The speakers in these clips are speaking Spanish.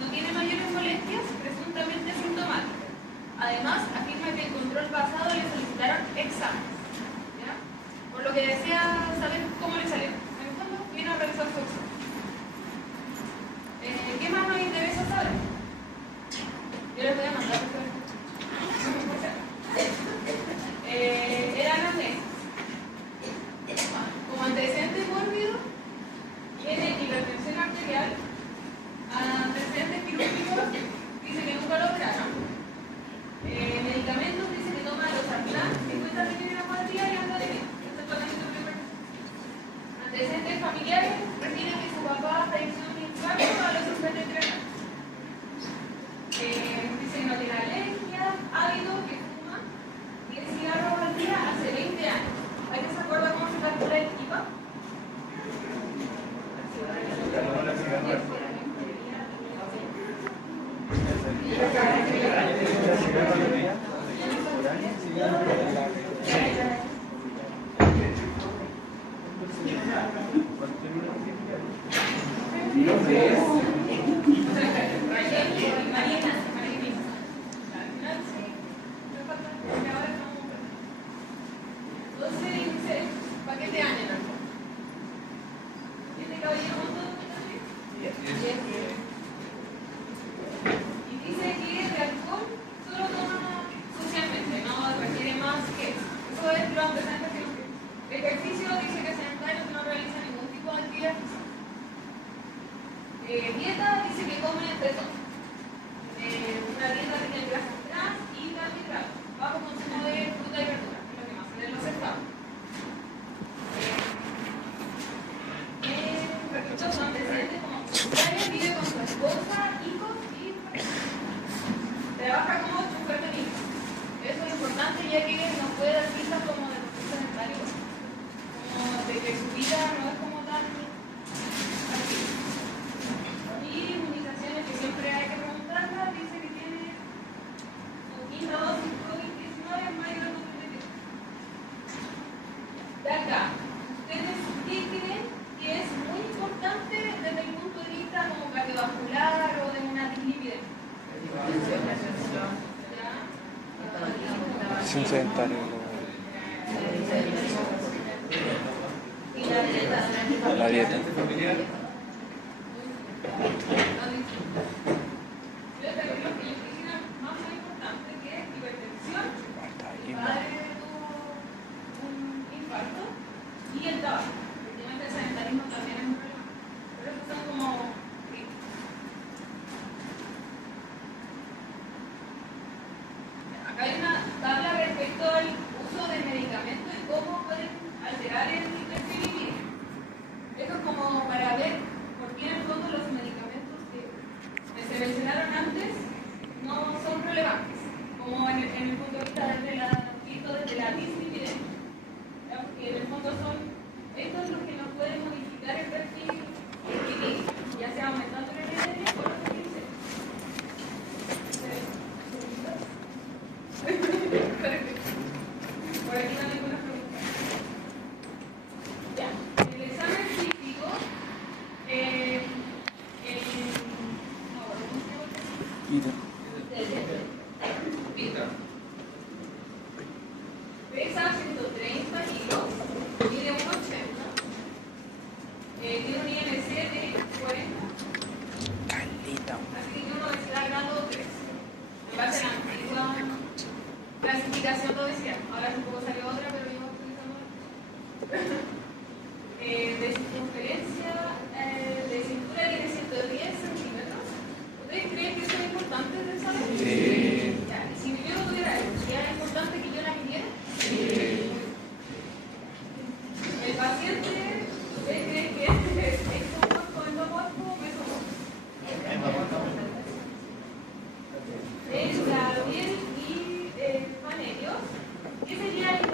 no tiene mayores molestias, presuntamente asintomáticas. Además, afirma que el control pasado le solicitaron exámenes, ¿ya? Por lo que desea saber cómo le salió. En el fondo, vino a realizar su examen. ¿Qué más nos interesa saber? Yo les voy a mandar era anamnesis. Como antecedente mórbido, tiene hipertensión arterial, antecedentes quirúrgicos, dice que nunca lo operaron. Medicamentos, dice que toma losartán, 50 miligramos al día y anda de bien. Antecedentes familiares, refiere que su papá falleció de un infarto a los 53 años. Dice que no tiene alergia, hábito, que fuma 10 cigarros al día hace 20 años. ¿Hay que se acuerda cómo se calcula el IVA? Dieta dice que come de todo. Una dieta que tiene grasas trans y carbohidratos, bajo consumo de fruta y verdura, lo que más en los estados. Respecto a sus antecedentes como funcionaria, vive con su esposa, hijos y pareja. Trabaja como chofer de micro. Eso es importante ya que nos puede dar pistas como de los sanitarios, como de que su vida no es como tan así. Inmunizaciones que siempre hay que preguntarlas, dice que tiene su quinta dosis COVID-19 en mayo del 2021. De acá, ¿ustedes qué creen que es muy importante desde el punto de vista como cardiovascular o de una dislipidemia? Sin sedentario. La dieta. Y el tabaco, efectivamente el sedentarismo también es un problema, pero estos son como acá hay una tabla respecto al uso de medicamentos y cómo pueden alterar el perfil lipídico. Esto es como para ver por qué en el fondo los medicamentos que se mencionaron antes no son relevantes, como en el punto de vista desde la dislipidemia. Porque en el fondo son estos los que nos pueden modificar el perfil lipídico, ya sea aumentando la energía o los triglicéridos. Por aquí también algunas preguntas. Ya, el examen físico, pesa 130 kilos, mide 1,80, tiene un IMC de 40. Calita. Así que tiene una obesidad grado 3. En base a la antigua clasificación de obesidad. Ahora un poco salió otra, pero yo utilizando de circunferencia de cintura tiene 110 centímetros. ¿Ustedes creen que eso es importante de saber? Sí. Ya, y si yo no tuviera eso, ¿sería importante que yo la midiera? Sí. El paciente, ¿ustedes creen que es ectomorfo, endomorfo o mesomorfo? Es la piel y panelios. ¿Qué sería el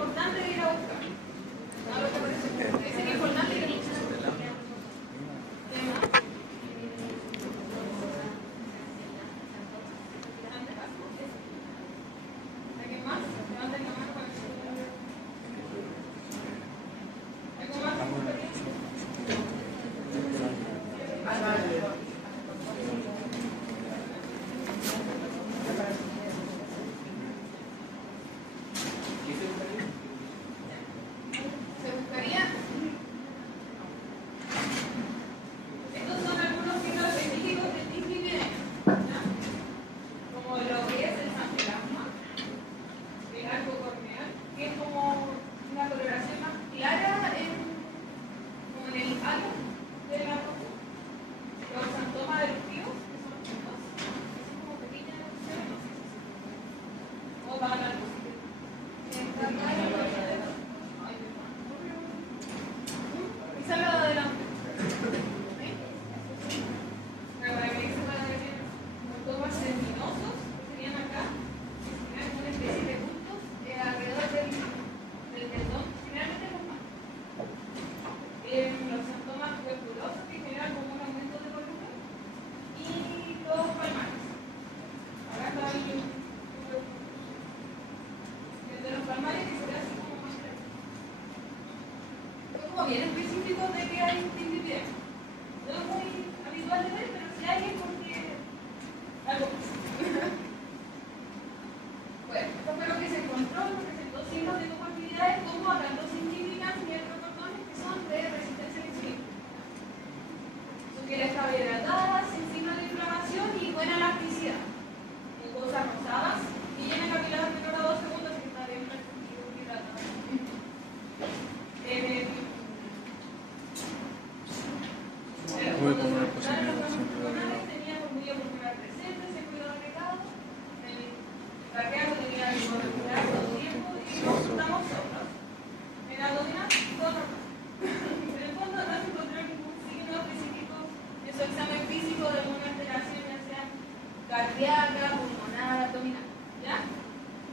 abdominal, ¿ya?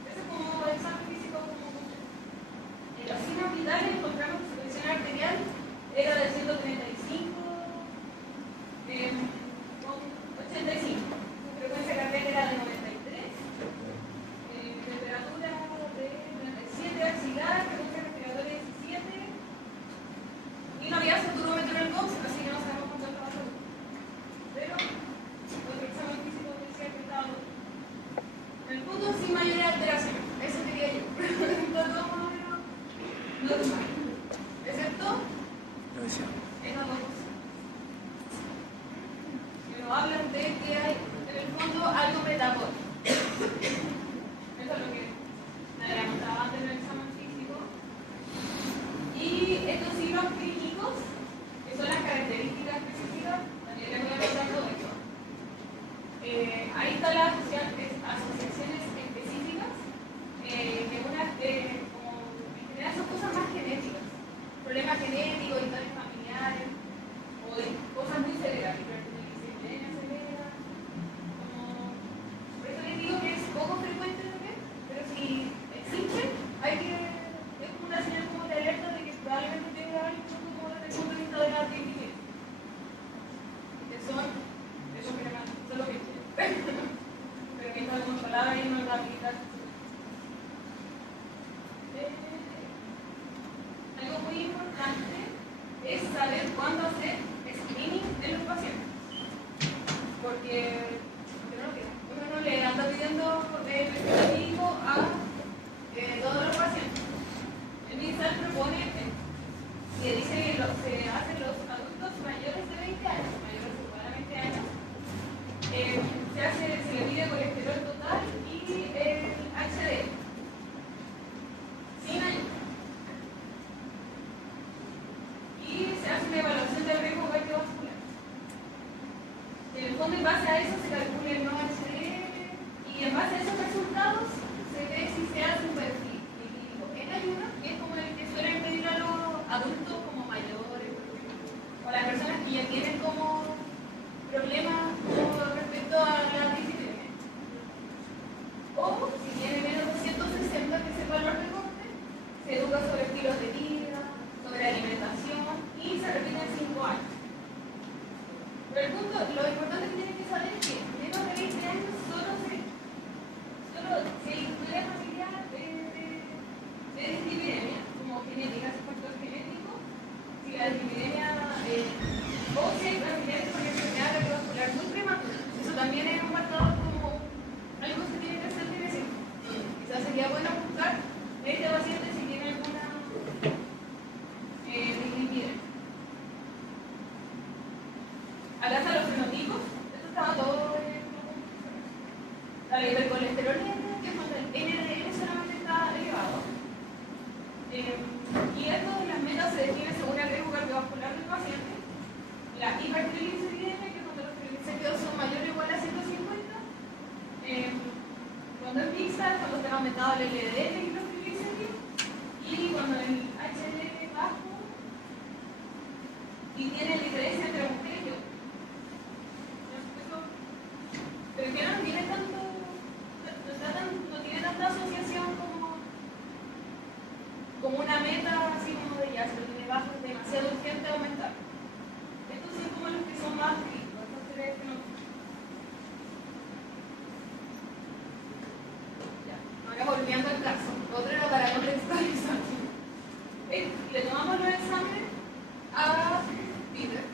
Ese es como el examen físico como mucho. En los signos vitales encontramos que su presión arterial era de 135 con 85. Su frecuencia cardíaca era de 93. Temperatura de 37 axilar, frecuencia respiratoria 17. Y no había saturómetro en el box, así que no sabemos cuánto estaba salud. Pero otro examen físico decía que estaba todo. El punto sin mayor alteración, eso quería yo. Todo más o menos normal. Excepto esas dos cosas. Que nos hablan de que hay en el fondo algo metabólico. Eso es lo que habíamos mostrado antes en el examen físico. Y estos signos clínicos, que son las características específicas, también les voy a mostrar todo esto. Ahí están las asociaciones específicas, que unas como en general son cosas más genéticas, problemas genéticos, historias familiares, o cosas muy severas, hipertensión severa, como... Por eso les digo que es poco frecuente de ver, pero si existe, hay que... es como una señal como de alerta de que probablemente tenga algo como desde el punto de vista de la actividad. Que son esos que son los que pero que están controladas y no la habilidad. Algo muy importante es saber cuándo hacer screening en los pacientes. Porque uno no le anda pidiendo el médico a todos los pacientes. El MinSal propone que dice que se hacen los adultos mayores de 20 años, mayores de 20 años. Se le mide colesterol total y el HDL. Sin ayuda. Y se hace una evaluación del riesgo cardiovascular. En el fondo, en base a eso, se calcula el no HDL y en base a esos resultados se ve si se hace un perfil clínico en ayuda, que es como el que suelen pedir a los adultos como mayores, o las personas que ya tienen como problemas respecto a la dislipidemia. O si tiene menos de 160, que se evalúa el recorte, se educa sobre estilos de vida, sobre alimentación y se repite en 5 años. Pero el punto, lo importante que tienen que saber es que menos de 20 años solo se incluye familiar de dislipidemia, como genética, es factor genético, si la dislipidemia o si hay familiares con enfermedad cardiovascular muy prematura. Eso también es un marcador como algo que se tiene que hacer de decir. Quizás sería bueno buscar este paciente si tiene alguna dislipidemia. Acá están los fenotipos. Esto estaba todo la hipercolesterolemia, que cuando el NDL solamente está elevado. Y esto de las metas se define según el riesgo cardiovascular del paciente. La hipertrigliceridemia, que cuando los triglicéridos son mayores o igual a 150. Cuando es mixta, cuando está aumentado el LDL y los triglicéridos. Y cuando el HDL es bajo y tiene diferencia entre mujeres y hombres. Pero que no tiene tanto, no tiene tanta asociación como una meta así como de ya, si lo tiene bajo es demasiado urgente aumentar. Estos son como los que son más críticos, entonces es que no. Ya, ahora volviendo al caso, otro era para contextualizar. Le tomamos los exámenes a Peter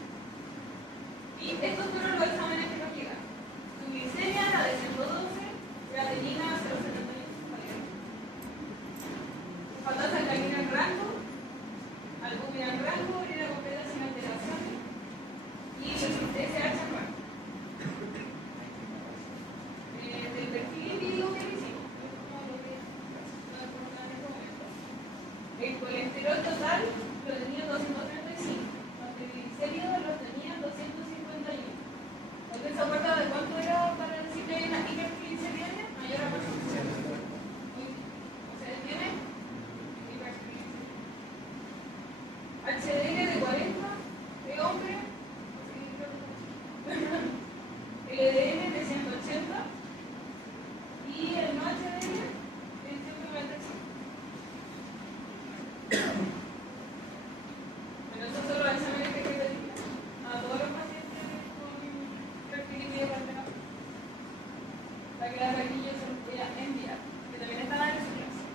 para que la Raquilla se los pueda enviar, que también estaba en su clase.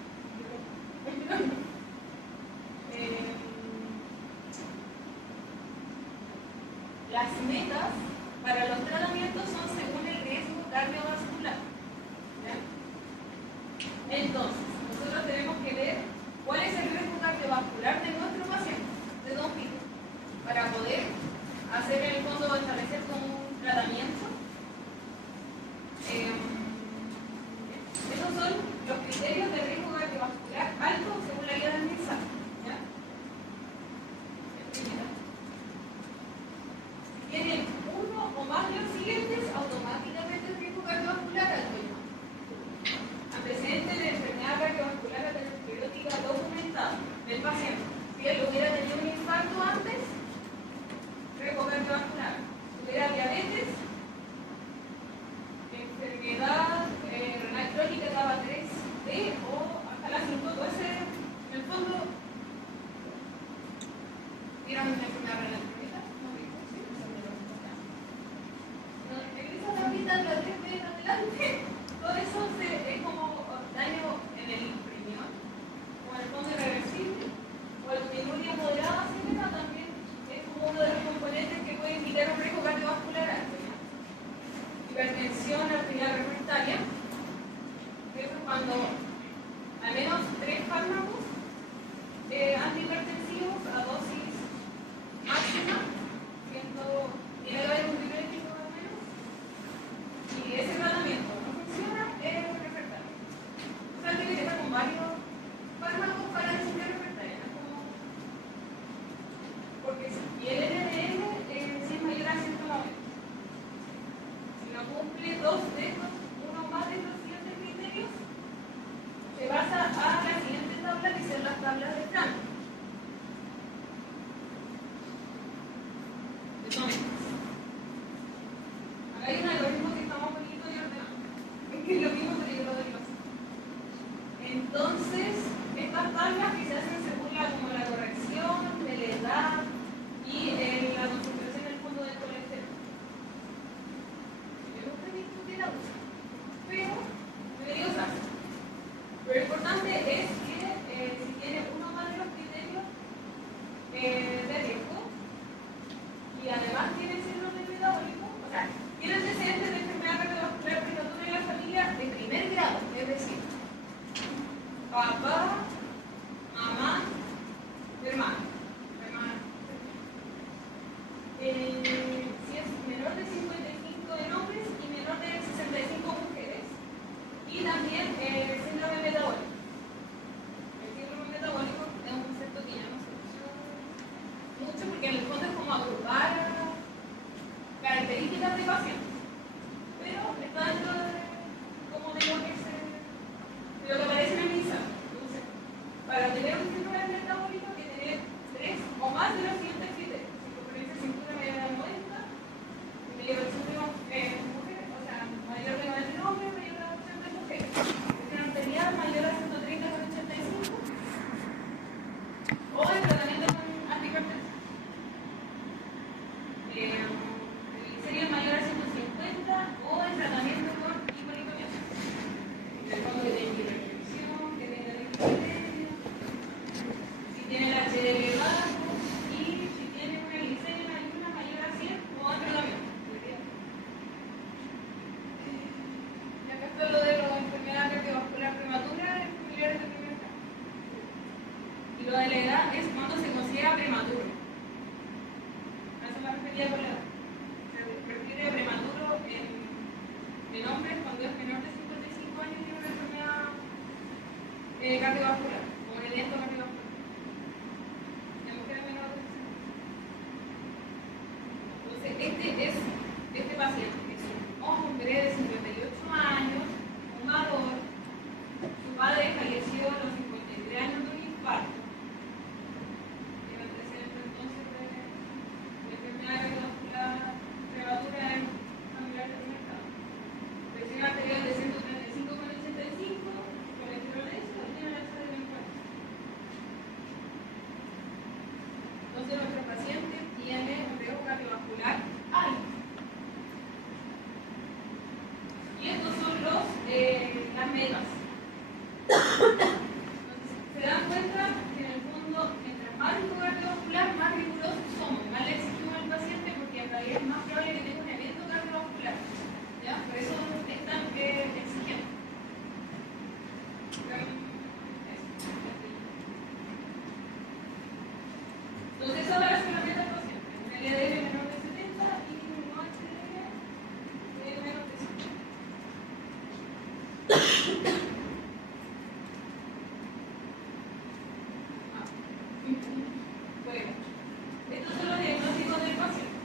Las metas para los tratamientos son según el riesgo cardiovascular. ¿Ya? Entonces, nosotros tenemos que ver cuál es el riesgo cardiovascular de nuestro paciente, de Don Pico, para poder hacer en el fondo establecer como un tratamiento. Esos son los criterios de riesgo cardiovascular alto según la guía del MinSal. ¿Ya? Tienen uno o más de los siguientes, automáticamente el riesgo cardiovascular alto. Antecedentes de enfermedad cardiovascular aterosclerótica documentada del paciente. Si él hubiera tenido un infarto antes, riesgo cardiovascular. Si hubiera diabetes, enfermedad renal crónica etapa 3D o hasta la 5, ese en el fondo ¿vieron una enfermedad renal crónica? No, esa tapita de la 3D en adelante, todo eso es como daño en el riñón o en el fondo irreversible, o la albuminuria moderada severa también es como uno de los componentes que puede indicar un riesgo cardiovascular alto. Hipertensión arterial refractaria, eso es cuando al menos 3 fármacos antihipertensivos a dosis máxima, tiene que haber un diurético al menos, y ese tratamiento no funciona, es refractario. O sea, tiene que estar con varios fármacos para decir refractaria, ¿no? Porque si el LDL si es mayor a 190. No cumple dos de estos, uno más de los siguientes criterios, se basa a la siguiente tabla, que son las tablas de Frank. Acá hay un algoritmo que estamos bonito y ordenado, que es lo mismo que yo lo doy. Entonces, estas tablas que se hacen según como la corrección de la edad y la concentración en el fondo del colesterol. Pero debería usarse. Pero lo importante es que si tiene uno más de los criterios de riesgo y además tiene síndrome metabólico, o sea, tiene antecedentes de enfermedad cardiovascular prematura en la familia de primer grado, es decir, papá, mamá, hermano. Si es menor de 55 en hombres y menor de 65 mujeres. Y también el síndrome metabólico. El síndrome metabólico es un concepto que ya no se usa mucho porque en el fondo es como agrupar características de pacientes. Pero está dentro de como de lo que aparece en el MinSal. Entonces, para tener un síndrome metabólico hay que tener 3 o más de los siguientes criterios. Cintura mayor de 90, mayor de 80 mujeres, o sea, mayor de 90 hombres, mayor de 80 mujeres. Una arterial mayor de 130 con 85, o el tratamiento con antihipertensión. Sería mayor a 150 o el tratamiento con hipolipemia. El fondo que tiene hipertensión, que tenga dislipidemia, si tiene el HDL bajo y si tiene una glicemia mayor a 100 o otro tratamiento. Y acá está lo de la enfermedad cardiovascular prematura en familiares de primer grado. Y lo de la edad es cuando se considera prematuro. A eso me refería con la edad. Se refiere a prematuro en hombres cuando es menor de 55 años y tiene una enfermedad cardiovascular, o un evento cardiovascular. En mujeres menores de 65. Entonces, este paciente es un hombre de 58 años, fumador, su padre falleció a los 53 años de un infarto. Tiene antecedentes entonces de enfermedad cardiovascular prematura en familiar de primer grado. Presión arterial de 135 con 85, colesterol de eso, y tiene la HDL en 40. las metas. Entonces, se dan cuenta que en el fondo, mientras más rico cardiovascular, más rigurosos somos, más le exigimos al paciente porque en realidad es más probable que tenga un evento cardiovascular. ¿Ya? Por eso están exigiendo. Entonces, esa va a ser la meta del paciente. Un LDL menor de 70 y un no HDL menos de 100. Bueno, estos son los diagnósticos del paciente.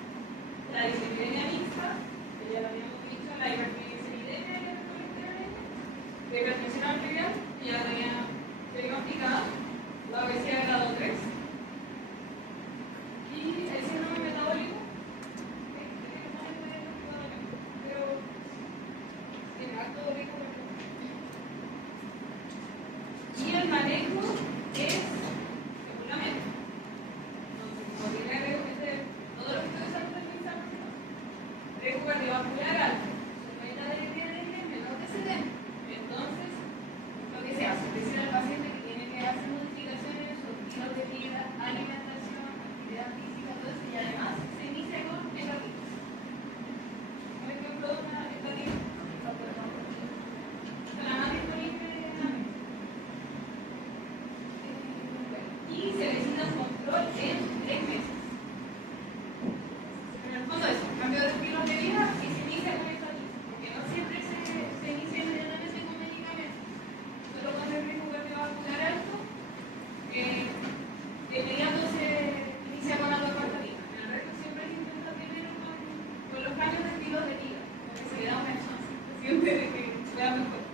La dislipidemia mixta, que ya lo habíamos dicho, la hipertrigliceridemia y la hipercolesterolemia, la hipertensión arterial, que ya la había diagnosticado, la obesidad grado 3 y el síndrome metabólico, pero tiene alto riesgo de enfermedad. Y el manejo es seguramente. Todo lo que ustedes saben del pensar, riesgo cardiovascular alto, su meta de LDL menor de 70. Entonces, lo que se hace es decir al paciente que tiene que hacer modificaciones en su estilo de vida, alimentación, actividad física, todo eso, y además se inicia con hepatitis. Un ejemplo de una hepatitis, la más disponible en la mente. Y se necesita un control en 3 meses. En el fondo es un cambio de estilo de vida y se inicia con hepatitis, porque no siempre se inicia inmediatamente con medicamentos. Solo con el riesgo cardiovascular alto, de inmediato se inicia con la loratadina. En el resto siempre se intenta primero con los cambios de estilo de vida, porque se le da una chance siempre de que sea mejor.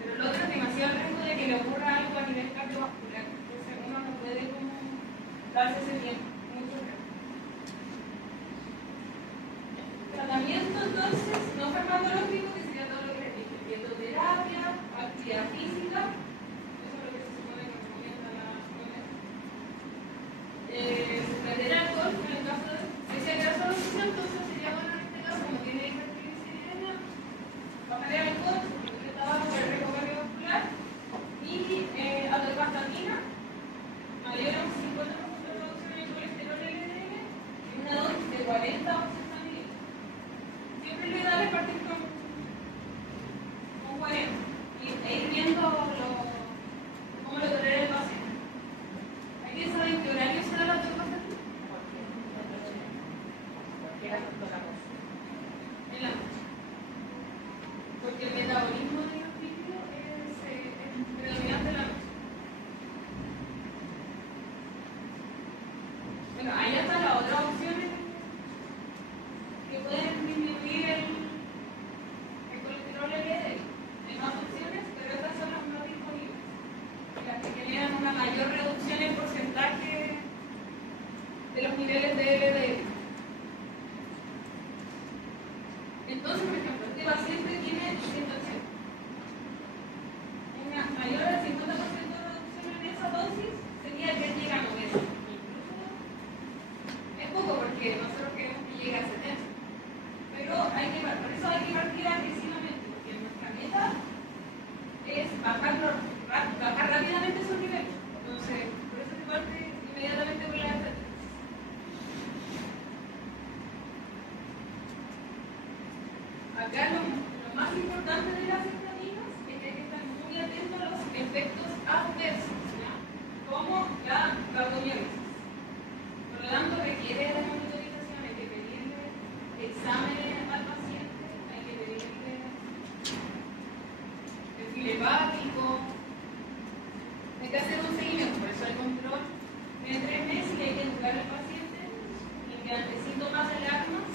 Pero el otro es demasiado riesgo de que le ocurra algo a nivel cardiovascular. Entonces uno no puede como darse ese tiempo, mucho tiempo. Tratamiento entonces no farmacológico, que sería todo lo que les dije, dietoterapia, actividad física, eso es lo que se supone que recomienda la OMS. Suspender alcohol, en el caso de esa grasa entonces sería bueno en este caso, como tiene hipertrigliceridemia, bajar el alcohol, el tabaco, el riesgo cardiovascular, y atorvastatina, mayor a un 50% de reducción en colesterol LDL, y una dosis de 40 o 60 mililitros. Siempre lo ideal es partir con 40 e ir viendo cómo lo tolera el paciente. ¿Alguien sabe en qué horario se da la atorvastatina? En la noche. Porque el metabolismo de los lípidos es predominante en la noche. Bueno, ahí ya están las otras opciones que pueden disminuir el colesterol LDL. Hay más opciones, pero estas son las más disponibles. Las que generan una mayor reducción en porcentaje de los niveles de LDL. Entonces, por ejemplo, este paciente tiene 180. Una mayor al 50% de reducción en esa dosis sería que llega a 90. Es poco porque nosotros queremos que llegue a 70. Pero por eso hay que partir agresivamente, porque nuestra meta es bajar rápidamente esos niveles. Entonces, por eso se parte inmediatamente con la estadística. Acá lo más importante de las estatinas es que hay que estar muy atentos a los efectos adversos, ¿ya? Como la cardiomiolisis. Por lo tanto, requiere de monitorización, hay que pedirle exámenes al paciente, hay que pedirle perfil hepático, hay que hacer un seguimiento, por eso hay control de 3 meses y hay que educar al paciente y que ante síntomas de alarmas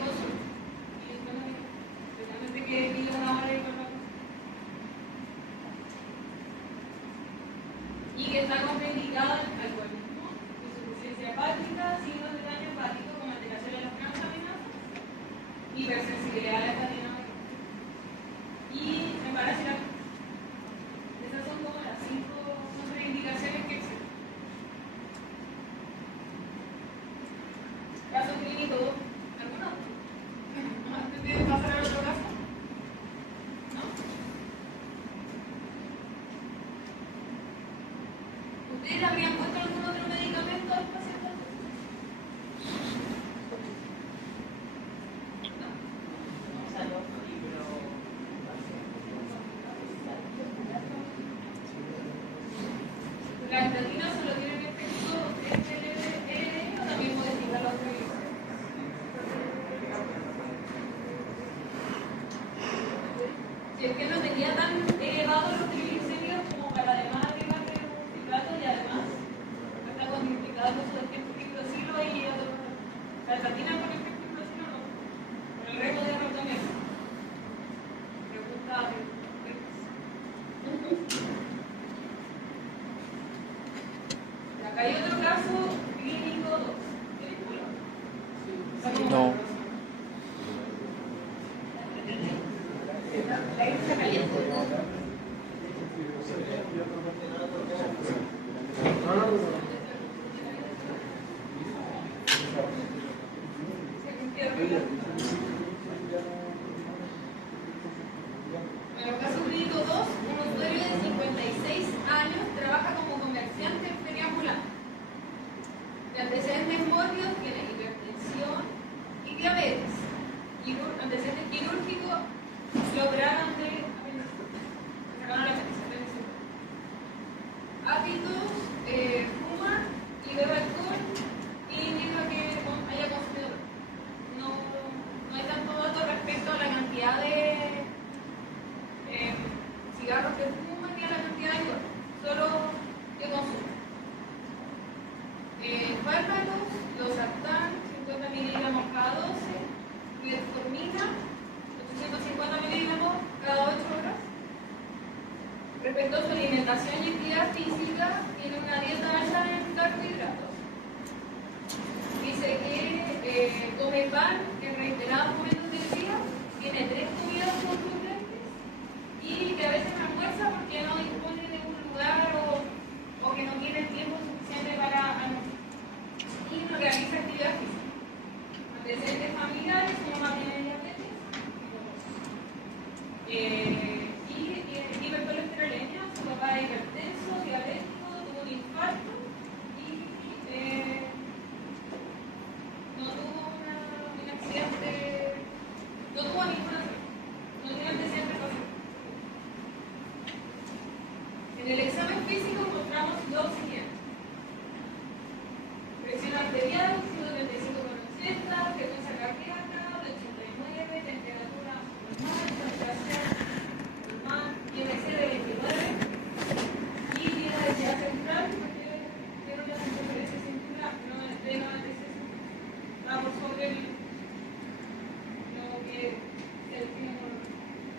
consulte. Que vive una hora y vuelve a casa. Y que está contraindicado el alcoholismo, insuficiencia hepática, signos de daño hepático como alteración de las transaminasas, hipersensibilidad a la estatina y embarazo y lactancia. Esas son como las 5 contraindicaciones que existen. Caso clínico, ¿alguno? ¿Antes de pasar al otro caso? Si es que no tenía tan elevados los triglicéridos como para además agregarle un citrato y además está contraindicado el uso de fibrosilo y la estatina con el fibrosilo no, con el resto de rotamina. Pregunta. Acá hay otro caso clínico 2. No. La isla caliente. Bueno, caso clínico 2, un usuario de 56 años trabaja como comerciante en feria ambulante. De antecedentes mórbidos tiene hipertensión y diabetes. Antecedentes quirúrgicos lo operaron de sacaron la apendicitis. Hábitos, fuma y bebe alcohol y indica que haya consumido. No hay tanto dato respecto a la cantidad de cigarros que fuma ni a la cantidad de alcohol, solo que consume. Fármacos, losartán, 50 miligramos cada 12, metformina, 850 miligramos cada 8 horas. Respecto a su alimentación y actividad física, tiene una dieta alta en carbohidratos. Dice que come pan en reiterados momentos del día, tiene 3 comidas contundentes y que a veces no almuerza porque no dispone de un lugar o que no tiene el tiempo suficiente para almorzar. Y no realiza actividad física. Antecedentes familiares, su mamá tiene diabetes y hipercolesterolemia, su papá es hipertenso, diabético, tuvo un infarto y no tuvo un accidente, no tuvo ninguna, no tiene antecedentes pacientes. En el examen físico encontramos los siguientes: presión arterial, 135/80, frecuencia cardíaca de 89, temperatura normal, saturación normal, IMC de 29 y tiene densidad central, porque tiene una circunferencia cintura de 96, va por sobre lo que se define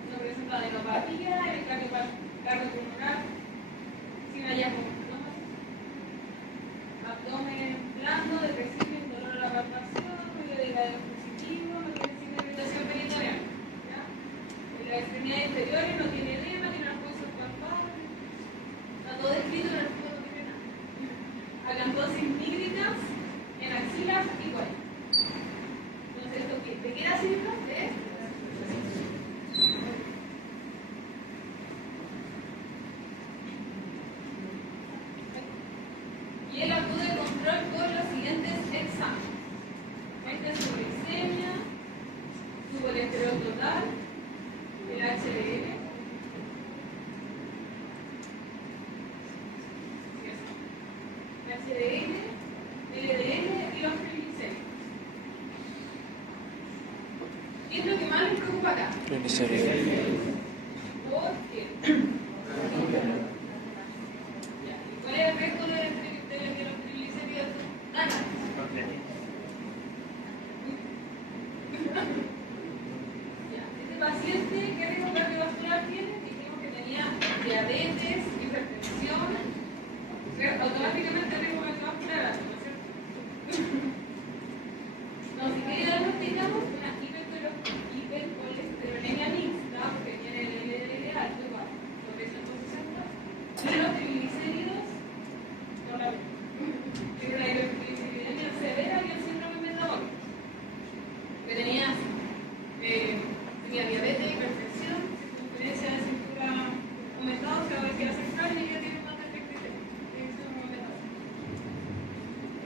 no presenta adenopatía, el cardiopulmonar, sin hallazgo. Abdomen blando, depresivo, dolor a la palpación, medio delgado positivo, no tiene signo de irritación peritoneal. En las extremidades inferiores no tiene edema, tiene unas huesos palpables. Está todo descrito en el fondo, no tiene nada. Acantosis nígricas en axilas y cuello. Entonces, ¿esto qué? ¿De qué era signo? Y él acude al control con los siguientes exámenes. Esta es su glicemia, su colesterol total, el HDL, LDL y los triglicéridos. ¿Qué es lo que más les preocupa acá? Triglicéridos. ¿Por qué? ¿Cuál es el riesgo de los triglicéridos? Nada. Este paciente, ¿qué riesgo cardiovascular tiene? Dijimos que tenía diabetes, hipertensión, automáticamente el riesgo cardiovascular alto, ¿no es cierto? No, si que diagnosticamos una hipercolesterolemia mixta, porque tiene el LDL alto, igual, sobre 160, y los triglicéridos, no la tiene la hipertrigliceridemia severa y el síndrome metabólico, que tenía diabetes, hipertensión, circunferencia de cintura aumentada, o sea, obesidad central, y ella tiene más defectos.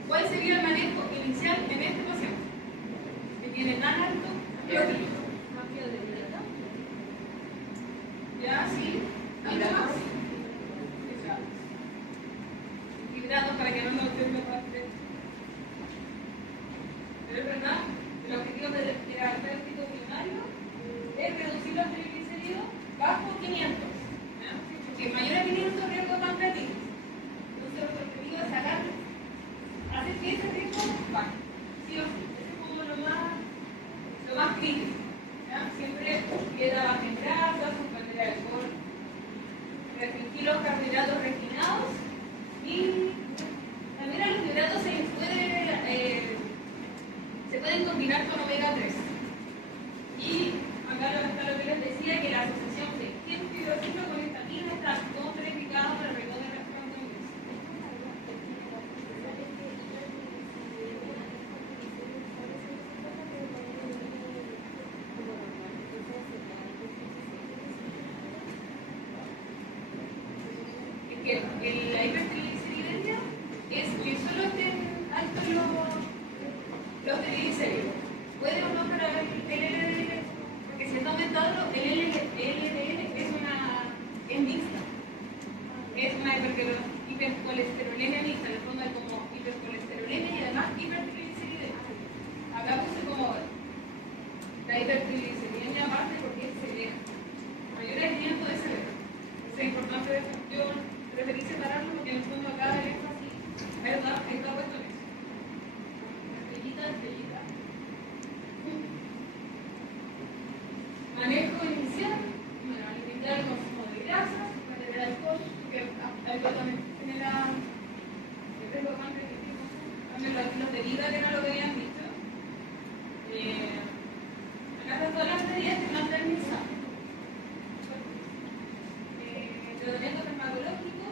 ¿Cuál sería el manejo inicial en este paciente? Que tiene tan alto cambio de dieta. Ya, sí, algo más. Hidratos para que no nos obtenga parte. Pero es verdad, el objetivo terapéutico primario es reducir los triglicéridos bajo dieta baja en grasa, suspender el alcohol, restringir los carbohidratos refinados y también a los hidratos se pueden combinar con omega 3. Y acá está lo que les decía, que la asociación de hidroxilo con histamina está contraindicada para el récord de las plantas. Es que la hipertrigliceridemia es que solo estén altos los triglicéridos. Puede o no para el LDL, porque si está aumentado el LDL es mixta. Es una hipercolesterolemia mixta, en el fondo hay como hipercolesterolemia y además hipertrigliceridemia. Acá puse como la hipertrigliceridemia aparte porque es severa. Mayor aislamiento de severa. Es importante yo preferí separarlo porque en el fondo acá el énfasis, ¿verdad? Está puesto en eso. Estrellita. Manejo inicial, bueno, limitar el consumo de grasas, suspender el alcohol, que alcohol también genera el riesgo más repetitivo. También los deriva que no lo que habían dicho. Acá están todas las medidas que plantean el examen. Tratamiento farmacológico,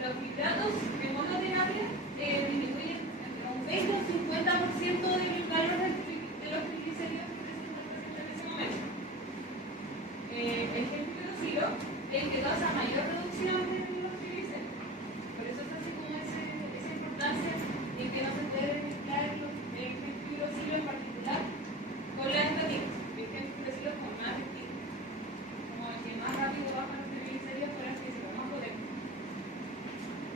los hidratos de monoterapia disminuyen entre un 20 o un 50% del valor de los triglicéridos que presentan el paciente en ese momento. El hidroxilo es el que causa mayor reducción de los triglicéridos. Por eso es así como esa importancia en que no se puede mezclar el hidroxilo en particular con las estatinas. El hidroxilo es como más efectivo, como el que más rápido baja los triglicéridos por así decirlo, más potente.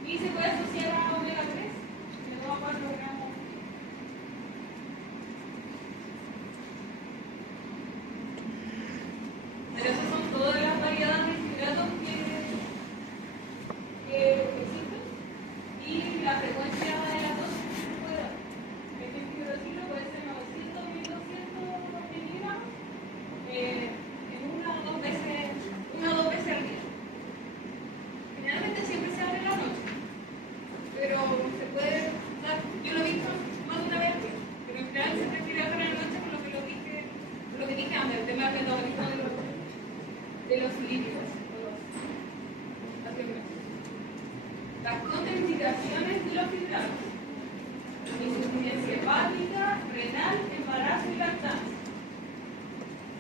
Y se puede asociar a omega 3, de 2 a 4 gramos. Pero esas son todas las variedades de hidratos que existen y la frecuencia de las dosis que se puede dar. El hidroxilo puede ser 900 1200 miligramos en una o dos veces al día. Generalmente siempre se abre en la noche, pero se puede dar, yo lo he visto más de una vez al día, pero en general se prefiere hacer en la noche por lo que dije antes, el tema del metabolismo de los lípidos. Las contraindicaciones de los hidratos: insuficiencia hepática, renal, embarazo y lactancia.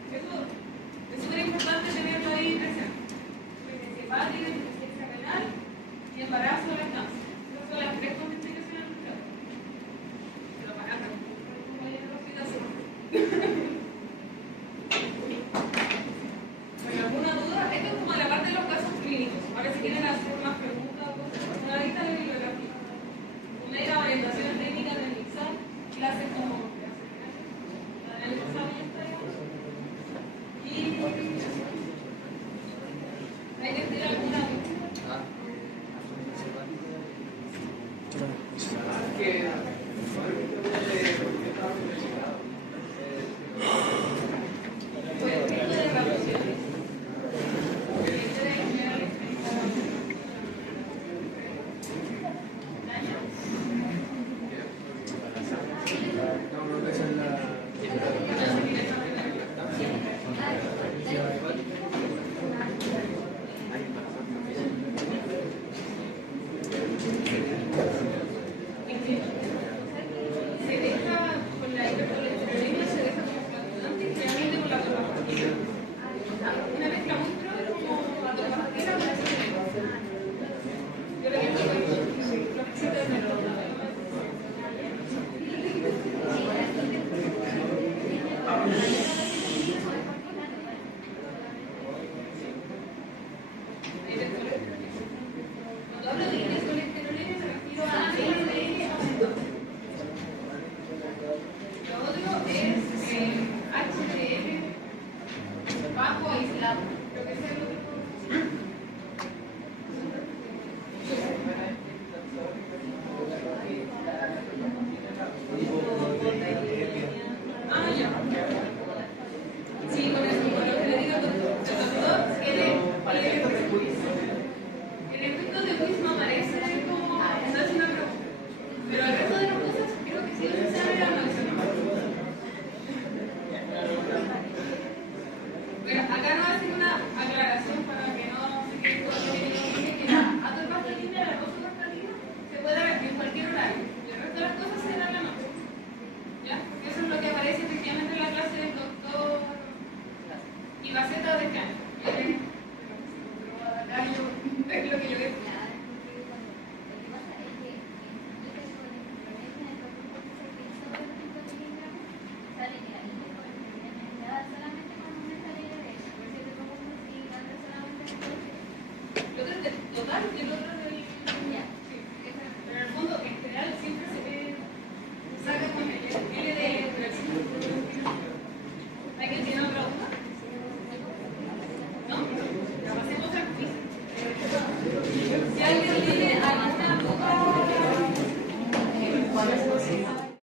Eso es súper importante tenerlo ahí presente. Insuficiencia hepática, insuficiencia renal y embarazo o lactancia. Esas son las tres contraindicaciones del hidrato. Pero para acá, como ya en la hospitación. Bueno, ¿alguna duda? Esto es como la parte de los casos clínicos. Ahora si quieren hacer más preguntas o cosas, una lista de bibliografía. Una era orientación técnica del MIXAL, clases como el examen está ahí. Y hay que tirar alguna duda. Pues el tipo de evaluaciones. Se deja con la hipercolesterolemia, se deja como fluctuante y generalmente con la atopapatina. Una mezcla muy cruda como atopapatina para hacer el negocio. Yo le digo los requisitos del mercado. Cuando hablo de hipercolesterolemia me refiero a LDL aumentado. Lo otro es HDL bajo aislado. Creo que ese es el otro. Ah, ya. Sí, con eso, con lo que le faceta de Kant. Es lo que yo veo. Yo creo que total y el otro del... Sí, pero en el fondo, en general, siempre se saca con el LDL, pero ¿alguien tiene otra pregunta? ¿No? Hacemos otra quiz. Si alguien tiene alguna duda...